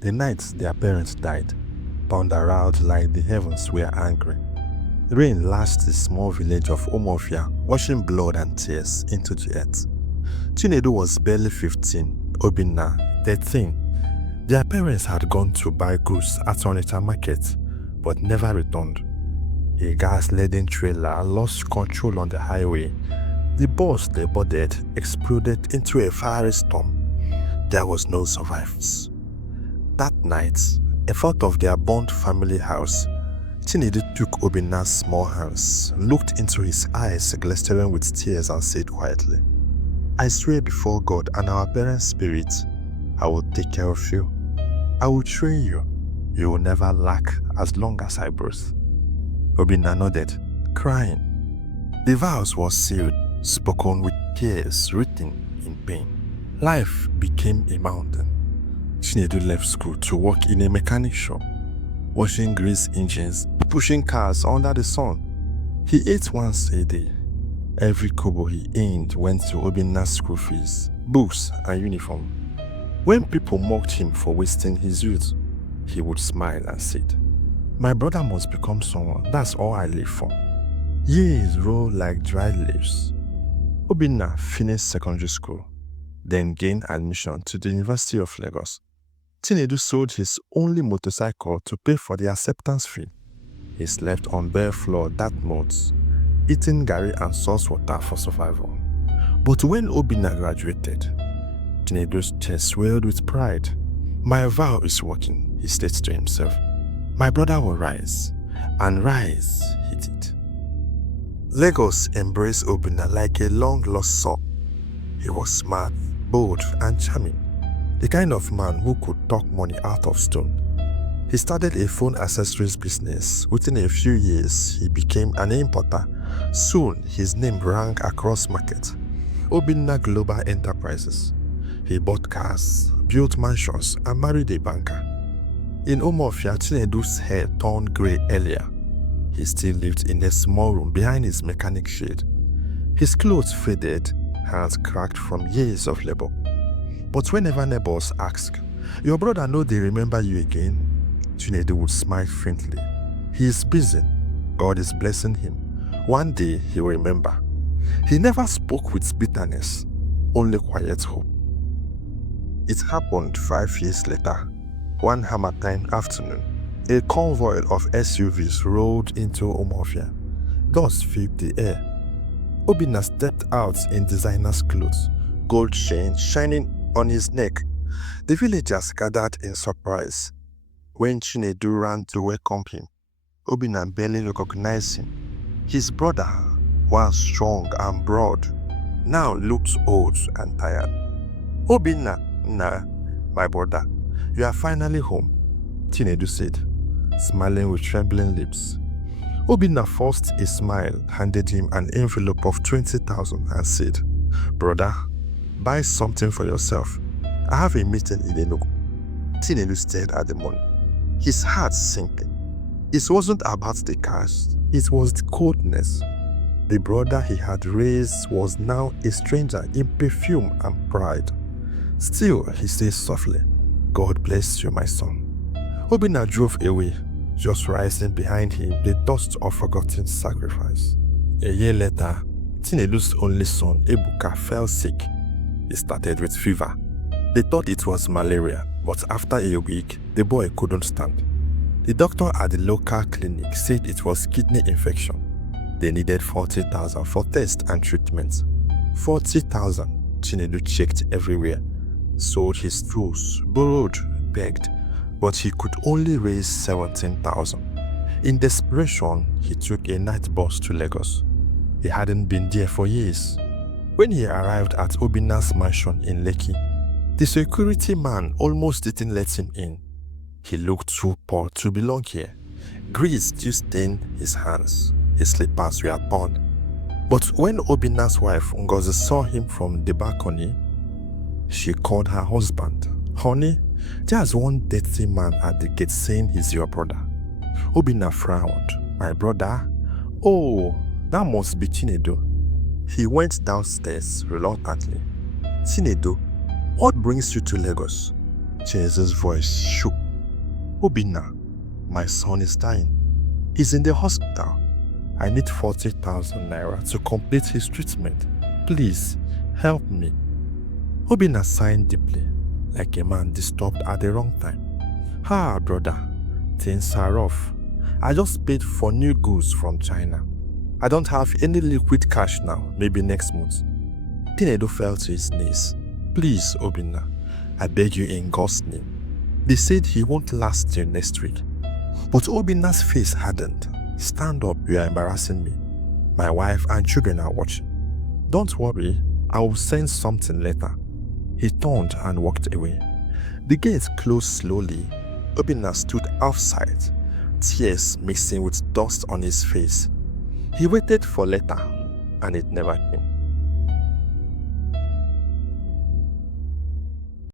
The night their parents died turned around like the heavens were angry. Rain lashed the small village of Umuofia, washing blood and tears into the earth. Chinedu was barely 15, Obinna 13. Their parents had gone to buy goods at Onitsha market, but never returned. A gas-laden trailer lost control on the highway. The bus they boarded exploded into a fiery storm. There was no survivors. That night, in front of their burnt family house, Chinedu took Obinna's small hands, looked into his eyes glistering with tears and said quietly, "I swear before God and our parents' spirit, I will take care of you. I will train you. You will never lack as long as I breathe." Obinna nodded, crying. The vows were sealed, spoken with tears written in pain. Life became a mountain. Chinedu left school to work in a mechanic shop, washing grease engines, pushing cars under the sun. He ate once a day. Every kobo he earned went to Obinna's school fees, books, and uniform. When people mocked him for wasting his youth, he would smile and said, "My brother must become someone, that's all I live for." Years rolled like dried leaves. Obinna finished secondary school, then gained admission to the University of Lagos. Chinedu sold his only motorcycle to pay for the acceptance fee. He slept on bare floor that month, eating garri and sauce water for survival. But when Obinna graduated, Chinedu's chest swelled with pride. "My vow is working," he stated to himself. "My brother will rise, and rise he did." Lagos embraced Obinna like a long-lost soul. He was smart, bold, and charming, the kind of man who could talk money out of stone. He started a phone accessories business. Within a few years, he became an importer. Soon, his name rang across markets. Obinna Global Enterprises. He bought cars, built mansions, and married a banker. In Umuofia, Chinedu's hair turned grey earlier. He still lived in a small room behind his mechanic shed. His clothes faded, hands cracked from years of labor. But whenever neighbors asked, "Your brother know they remember you again?" Chinedu would smile faintly. He is busy. God is blessing him. One day he will remember. He never spoke with bitterness, only quiet hope. It happened 5 years later. One Harmattan afternoon, a convoy of SUVs rolled into Umuofia. Dust filled the air. Obinna stepped out in designer's clothes, gold chain shining on his neck. The villagers gathered in surprise. When Chinedu ran to welcome him, Obinna barely recognized him. His brother, once strong and broad, now looked old and tired. "Obinna, nah, my brother, you are finally home," Chinedu said, smiling with trembling lips. Obinna forced a smile, handed him an envelope of 20,000 and said, "Brother, buy something for yourself. I have a meeting in Enugu." Chinedu stared at the money, his heart sinking. It wasn't about the cash, it was the coldness. The brother he had raised was now a stranger in perfume and pride. Still, he said softly, "God bless you, my son." Obinna drove away, just rising behind him the dust of forgotten sacrifice. A year later, Chinedu's only son, Ebuka, fell sick. He started with fever. They thought it was malaria, but after a week, the boy couldn't stand. The doctor at the local clinic said it was kidney infection. They needed 40,000 for tests and treatment. 40,000. Chinedu checked everywhere, sold his tools, borrowed, begged, but he could only raise 17,000. In desperation, he took a night bus to Lagos. He hadn't been there for years. When he arrived at Obinna's mansion in Lekki, the security man almost didn't let him in. He looked too poor to belong here. Grease still stained his hands. His slippers were torn. But when Obinna's wife Ngozi saw him from the balcony, she called her husband. "Honey, there's one dirty man at the gate saying he's your brother." Obinna frowned. "My brother? Oh, that must be Chinedu." He went downstairs reluctantly. "Chinedu, what brings you to Lagos?" Chinedu's voice shook. Obinna, my son is dying. He's in the hospital. I need 40,000 naira to complete his treatment. Please, help me. Obinna sighed deeply, like a man disturbed at the wrong time. Brother, things are rough. I just paid for new goods from China. I don't have any liquid cash now, maybe next month. Chinedu fell to his knees. Please, Obinna, I beg you in God's name. They said he won't last till next week. But Obinna's face hardened. Stand up, you are embarrassing me. My wife and children are watching. Don't worry, I will send something later. He turned and walked away. The gate closed slowly. Obinna stood outside, tears mixing with dust on his face. He waited for later, and it never came.